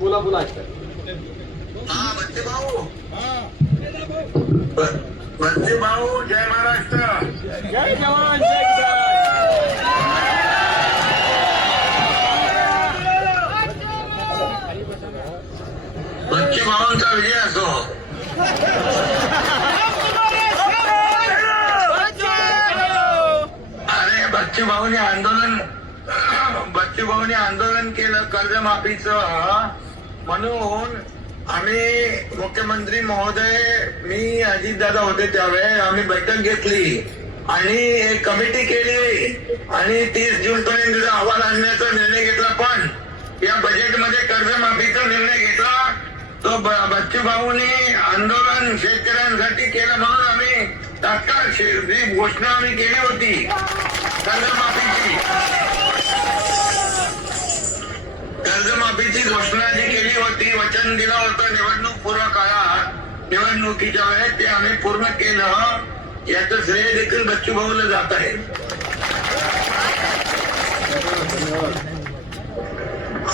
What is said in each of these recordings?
बोला बोला. हा बच्चे भाऊ, बच्चे भाऊ, जय महाराष्ट्र. जय जवान जय किसान. बच्चे भावांचा विजय असो. अरे बच्चे भाऊने आंदोलन केलं कर्जमाफीचं, म्हणून आम्ही मुख्यमंत्री महोदय, मी अजितदादा होते त्यावेळेस आम्ही बैठक घेतली आणि एक कमिटी केली आणि 30 जून पर्यंत अहवाल आणण्याचा निर्णय घेतला. पण या बजेटमध्ये कर्जमाफीचा निर्णय घेतला तो बच्चू भाऊनी आंदोलन शेतकऱ्यांसाठी केलं, म्हणून आम्ही तात्काळ जी घोषणा आम्ही केली होती कर्जमाफीची घोषणा जी केली होती, वचन दिलं होतं निवडणूक पूर्व काळात, निवडणुकीच्या वेळेस ते आम्ही पूर्ण केलं. याचं श्रेय देखील बच्चू भाऊला जात आहे.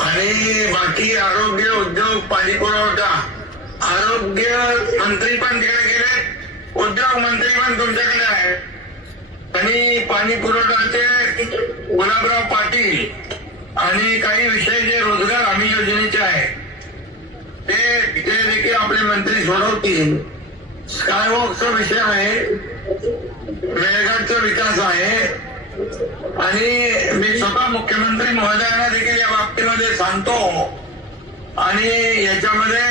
आणि बाकी आरोग्य, उद्योग, पाणी पुरवठा, आरोग्य मंत्री पण तिकडे गेले, उद्योग मंत्री पण तुमच्याकडे आहे आणि पाणी पुरवठाचे गुलाबराव पाटील आणि काही विषय जे रोजगार हमी योजनेचे आहे ते देखील आपले मंत्री सोडवतील. स्कायवॉकचा विषय आहे, मेळघाटचा विकास आहे आणि मी स्वतः मुख्यमंत्री महोदयांना देखील या बाबतीमध्ये सांगतो आणि याच्यामध्ये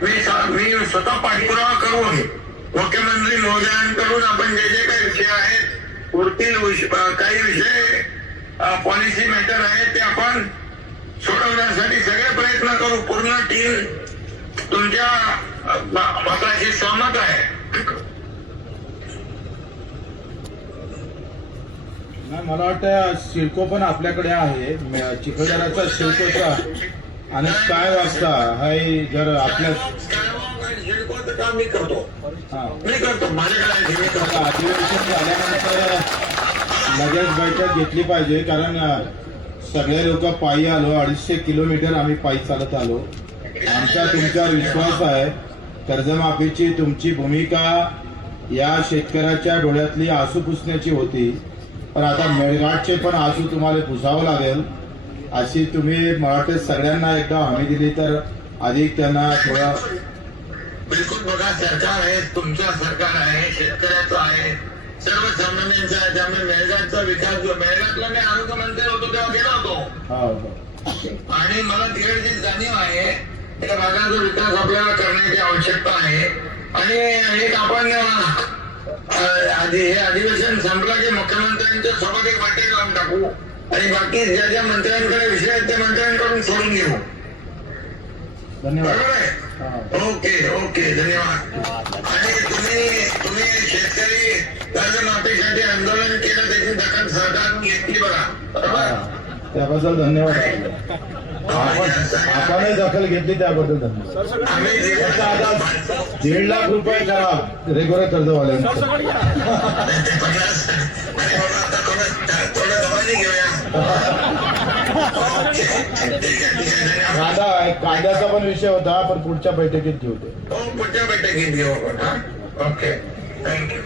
मी स्वतः पाठपुरावा करून मुख्यमंत्री महोदयांकडून आपण जे जे काही विषय आहेत, उरतील काही विषय पॉलिसी मॅटर आहे ते आपण सोडवण्यासाठी सगळे प्रयत्न करू. पूर्ण टीम तुमच्या मताशी सहमत आहे. मला वाटतं सिडको पण आपल्याकडे आहे, चिखलदराचा सिडकोचा आणि स्काय वाजता हाय. जर आपल्या सिडकोचं काम मी करतो माझ्याकडे. अधिवेशन झाल्यानंतर लगेच बैठक घेतली पाहिजे, कारण सगळे लोक पायी आलो, 250 किलोमीटर आम्ही पायी चालत आलो. आमचा तुमच्यावर विश्वास आहे. कर्जमाफीची तुमची भूमिका या शेतकऱ्याच्या डोळ्यातली आसू पुसण्याची होती, पण आता मेळघाटचे पण आसू तुम्हाला पुसावं लागेल. अशी तुम्ही मला सगळ्यांना एकदा हमी दिली तर अधिक त्यांना थोडा. बिलकुल. बघा, सरकार आहे, तुमचं सरकार आहे, शेतकऱ्याचं आहे, सर्वसामान्यांचा आहे. त्यामुळे मेळघाटचा विकास, जो मेळघाटला मी आरोग्यमंत्री होतो तेव्हा गेलो होतो आणि मला तिकडची जाणीव आहे त्या भागाचा विकास आपल्याला करण्याची आवश्यकता आहे. आणि एक आपण हे अधिवेशन संपलं की मुख्यमंत्र्यांच्या सोबत एक बैठक लावून टाकू आणि बाकी ज्या ज्या मंत्र्यांकडे विषय आहेत त्या मंत्र्यांकडून सोडून घेऊ. धन्यवाद. ओके ओके, धन्यवाद. आणि तुम्ही शेतकरी कर्जमाफीसाठी आंदोलन केलं, त्याची दखल सरकारने घेतली बघा, बरोबर? त्याबद्दल धन्यवाद. आपणही दखल घेतली त्याबद्दल धन्यवाद. आम्ही 1.5 लाख रुपये करा रेग्युलर कर्जवाल्यांना. कायद्याचा पण विषय होता, पण पुढच्या बैठकीत घेऊ ते. पुढच्या बैठकीत घेऊ आपण. Okay, thank you.